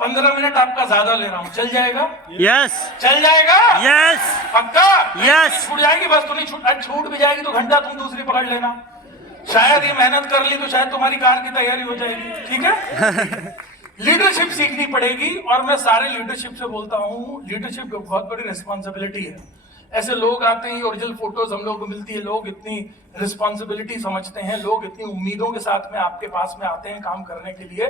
15 minute आपका ज्यादा ले रहा हूँ, चल जाएगा? यस चल जाएगा? यस पक्का? यस। छूट जाएगी बस, तो नहीं छूट भी जाएगी तो घंटा तुम दूसरी पकड़ लेना। शायद ये मेहनत कर ली तो शायद तुम्हारी कार की तैयारी हो जाएगी। ठीक है? लीडरशिप सीखनी पड़ेगी। और मैं सारे लीडरशिप से बोलता हूँ, लीडरशिप बहुत बड़ी रिस्पॉन्सिबिलिटी है। ऐसे लोग आते हैं, ओरिजिनल फोटोज हम लोग को मिलती है, लोग इतनी रिस्पॉन्सिबिलिटी समझते हैं, लोग इतनी उम्मीदों के साथ में आपके पास में आते हैं काम करने के लिए।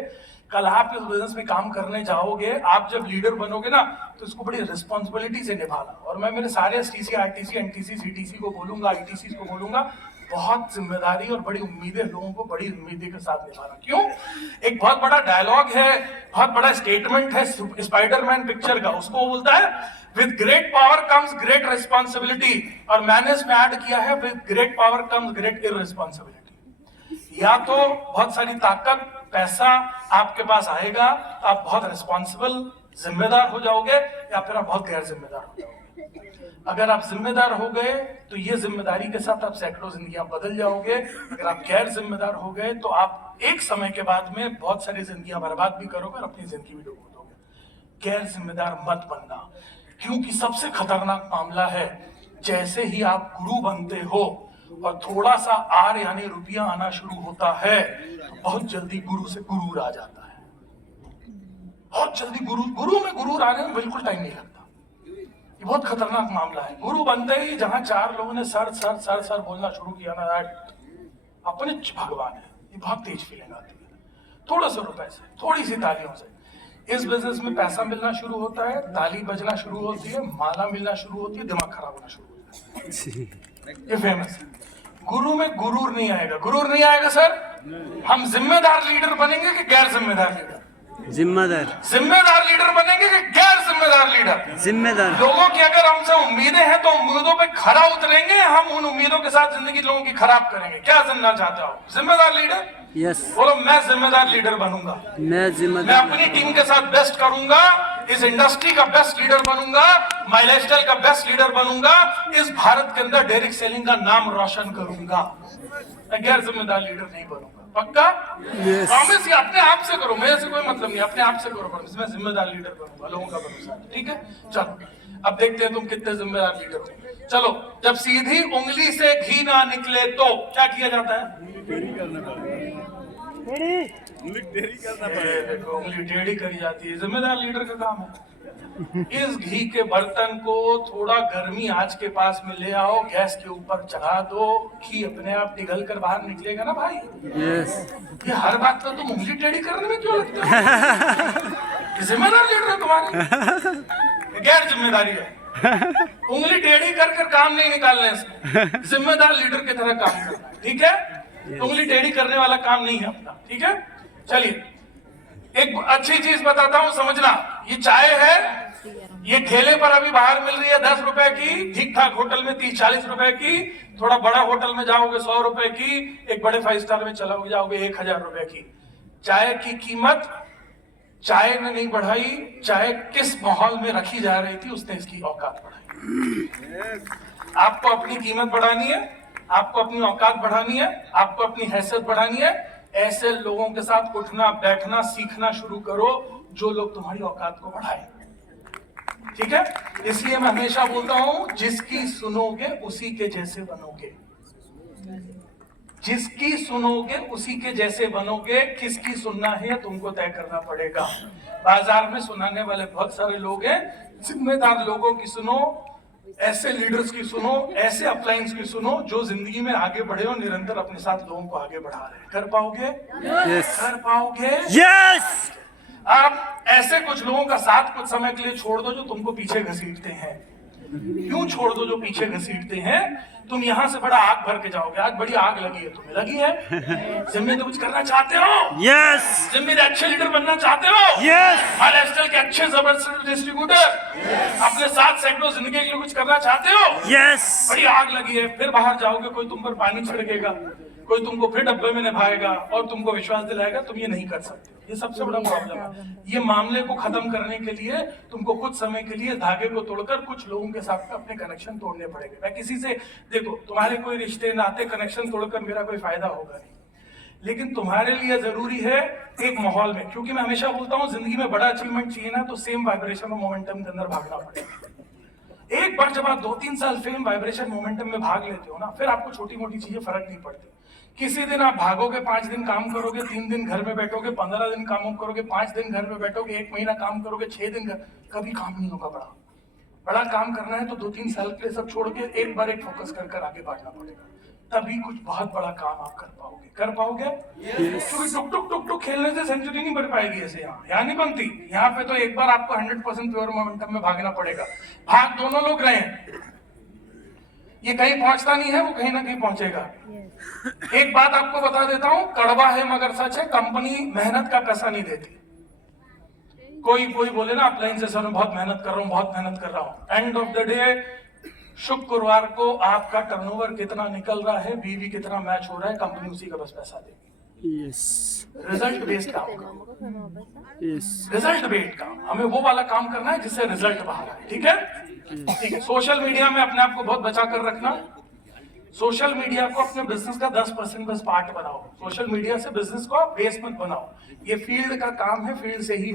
कल आप इस बिजनेस में काम करने जाओगे, आप जब लीडर बनोगे ना, तो इसको बड़ी रिस्पॉन्सिबिलिटी से निभाना। और मैं मेरे सारे एसटीसी, आरटीसी, एनटीसी, सीटीसी को बोलूंगा, आईटीसी को बोलूंगा, बहुत जिम्मेदारी और बड़ी उम्मीदें, लोगों को बड़ी उम्मीदें के साथ निभाना। क्यों? एक बहुत बड़ा डायलॉग है, बहुत बड़ा स्टेटमेंट है स्पाइडरमैन पिक्चर का, उसको बोलता है with great power comes great responsibility, और मैंने इसमें ऐड किया है with great power comes great irresponsibility. या तो बहुत सारी ताकत, पैसा आपके पास आएगा, आप बहुत रिस्पॉन्सिबल, जिम्मेदार हो जाओगे, या फिर आप बहुत गैर जिम्मेदार हो जाओगे। अगर आप जिम्मेदार हो गए तो ये जिम्मेदारी के साथ आप सैकड़ों जिंदगियां बदल जाओगे। अगर आप गैर जिम्मेदार हो गए तो आप एक समय के बाद में बहुत सारी जिंदगियां बर्बाद भी करोगे और अपनी जिंदगी भी डुबो दोगे। गैर जिम्मेदार मत बनना, क्योंकि सबसे खतरनाक मामला है, जैसे ही आप गुरु बनते हो और थोड़ा सा आर यानी रुपया आना शुरू होता है, तो बहुत जल्दी गुरु से गुरूर आ जाता है। बहुत जल्दी गुरु में गुरूर आने में बिल्कुल टाइम नहीं लगता। ये बहुत खतरनाक मामला है। गुरु बनते ही जहां 4 लोगों ने सर सर सर सर बोलना शुरू किया ना, अपने भगवान है, ये बहुत तेज फीलिंग आती है। थोड़ा सा रुपए से, थोड़ी सी तालियों से इस बिजनेस में पैसा मिलना शुरू होता है, ताली बजना शुरू होती है, माला मिलना शुरू होती है, दिमाग खराब होना शुरू होता है। ये फेमस है। गुरु में गुरूर नहीं आएगा। गुरूर नहीं आएगा सर। हम जिम्मेदार लीडर बनेंगे कि गैर जिम्मेदार लीडर? जिम्मेदार। जिम्मेदार लीडर बनेंगे कि गैर जिम्मेदार लीडर? जिम्मेदार। लोगों की अगर हमसे उम्मीदें हैं तो उम्मीदों पे खरा उतरेंगे, हम उन उम्मीदों के साथ जिंदगी लोगों की खराब करेंगे। क्या सुनना चाहते हो? जिम्मेदार लीडर? यस। बोलो, मैं जिम्मेदार लीडर बनूंगा। मैं जिम्मेदार। मैं अपनी टीम के साथ बेस्ट करूंगा, इस इंडस्ट्री का बेस्ट लीडर बनूंगा, माई लाइफस्टाइल का बेस्ट लीडर बनूंगा, इस भारत के अंदर डेरिक सेलिंग का नाम रोशन करूंगा। मैं गैर जिम्मेदार लीडर नहीं बनूंगा। पक्का? प्रॉमिस। ये अपने आप से करो, मेरे से कोई मतलब नहीं, अपने आप से करो प्रॉमिस। मैं जिम्मेदार लीडर बनूंगा, लोगों का भरोसा। ठीक है? चलो अब देखते हैं तुम कितने जिम्मेदार लीडर हो। चलो, जब सीधी उंगली से घी ना निकले तो क्या किया जाता है? देखो, उंगली टेढ़ी करी जाती है, जिम्मेदार लीडर का काम है। इस घी के बर्तन को थोड़ा गर्मी आज के पास में ले आओ, गैस के ऊपर चढ़ा दो, घी अपने आप पिघल कर बाहर निकलेगा ना भाई। यस। ये हर बात पर तुम उंगली टेढ़ी करने में क्यों लगते हो? जिम्मेदार लीडर है तुम्हारी, गैर जिम्मेदारी है। उंगली टेढ़ी कर कर काम नहीं निकालना इसको, जिम्मेदार लीडर की तरह काम करना। ठीक है? उंगली टेढ़ी करने वाला काम नहीं है अपना। ठीक है? चलिए, एक अच्छी चीज बताता हूं, समझना। ये चाय है, ये ठेले पर अभी बाहर मिल रही है 10 रुपए की, ठीक ठाक होटल में 30-40 रुपए की, थोड़ा बड़ा होटल में जाओगे 100 रुपए की, एक बड़े 5 स्टार में चलोगे जाओगे 1000 रुपए की। चाय की कीमत चाय ने नहीं बढ़ाई, चाय किस माहौल में रखी जा रही थी उसने इसकी औकात बढ़ाई। आपको अपनी कीमत बढ़ानी है, आपको अपनी औकात बढ़ानी है, आपको अपनी हैसियत बढ़ानी है। ऐसे लोगों के साथ उठना बैठना सीखना शुरू करो जो लोग तुम्हारी औकात को बढ़ाए। ठीक है? इसलिए मैं हमेशा बोलता हूं, जिसकी सुनोगे उसी के जैसे बनोगे। जिसकी सुनोगे उसी के जैसे बनोगे। किसकी सुनना है तुमको तय करना पड़ेगा। बाजार में सुनाने वाले बहुत सारे लोग हैं, जिम्मेदार लोगों की सुनो, ऐसे लीडर्स की सुनो, ऐसे अपलाइंस की सुनो जो जिंदगी में आगे बढ़े और निरंतर अपने साथ लोगों को आगे बढ़ा रहे हैं। कर पाओगे? यस। कर पाओगे? यस। आप ऐसे कुछ लोगों का साथ कुछ समय के लिए छोड़ दो जो तुमको पीछे घसीटते हैं। क्यों छोड़ दो जो पीछे घसीटते हैं? तुम यहाँ से बड़ा आग भर के जाओगे। आज बड़ी आग लगी है, तुम्हें लगी है? जिम्मे तो कुछ करना चाहते हो? यस। जिम्मे अच्छे लीडर बनना चाहते हो? यस। लाइफस्टाइल के अच्छे जबरदस्त डिस्ट्रीब्यूटर, अपने साथ सैकड़ों जिंदगी के लिए कुछ करना चाहते हो? यस। बड़ी आग लगी है, फिर बाहर जाओगे, कोई तुम पर पानी छिड़केगा, कोई तुमको फिर डब्बे में निभाएगा और तुमको विश्वास दिलाएगा तुम ये नहीं कर सकते। ये सबसे बड़ा प्रॉब्लम है। ये मामले को खत्म करने के लिए तुमको कुछ समय के लिए धागे को तोड़कर कुछ लोगों के साथ अपने कनेक्शन तोड़ने पड़ेंगे। मैं किसी से, देखो, तुम्हारे कोई रिश्ते नाते कनेक्शन तोड़कर मेरा कोई फायदा होगा नहीं। लेकिन तुम्हारे लिए जरूरी है एक माहौल में, क्योंकि मैं हमेशा बोलता हूँ जिंदगी में बड़ा अचीवमेंट चाहिए ना तो सेम वाइब्रेशन और मोमेंटम के अंदर भागना पड़ेगा। एक बार जब आप 2-3 साल सेम वाइब्रेशन मोमेंटम में भाग लेते हो ना, फिर आपको छोटी मोटी चीजें फर्क नहीं पड़ती। किसी दिन आप भागोगे, 5 दिन काम करोगे, 3 दिन घर में बैठोगे, 15 दिन काम करोगे, 5 दिन घर में बैठोगे, 1 महीना काम करोगे, 6 दिन कभी काम नहीं होगा। बड़ा काम करना है तो 2-3 साल के लिए सब छोड़ के एक बार एक फोकस कर आगे बढ़ना पड़ेगा, तभी कुछ बहुत बड़ा काम आप कर पाओगे। क्योंकि टुक टुक टुक टुक खेलने से सेंचुरी नहीं बन पाएगी ऐसे, यहाँ नहीं बनती। यहाँ पे तो एक बार आपको 100% प्योर मोमेंटम में भागना पड़ेगा। भाग दोनों लोग रहे हैं, ये कहीं पहुंचता नहीं है, वो कहीं ना कहीं पहुंचेगा। एक बात आपको बता देता हूं, कड़वा है मगर सच है, कंपनी मेहनत का पैसा नहीं देती। कोई बोले ना आप लाइन से, सर मैं बहुत मेहनत कर रहा हूं, एंड ऑफ द डे शुक्रवार को आपका टर्नओवर कितना निकल रहा है, बीवी कितना मैच हो रहा है, कंपनी उसी का बस पैसा देगी। यस रिजल्ट बेस्ड काम करो, यस रिजल्ट बेस्ड काम, हमें वो वाला काम करना है जिससे रिजल्ट बाहर आए। ठीक है, ठीक है। सोशल मीडिया में अपने आप को बहुत बचा कर रखना। सोशल मीडिया को अपने बिजनेस का 10% बस पार्ट बनाओ। सोशल मीडिया से बिजनेस को बेस मत बनाओ। ये फील्ड का काम है, फील्ड से ही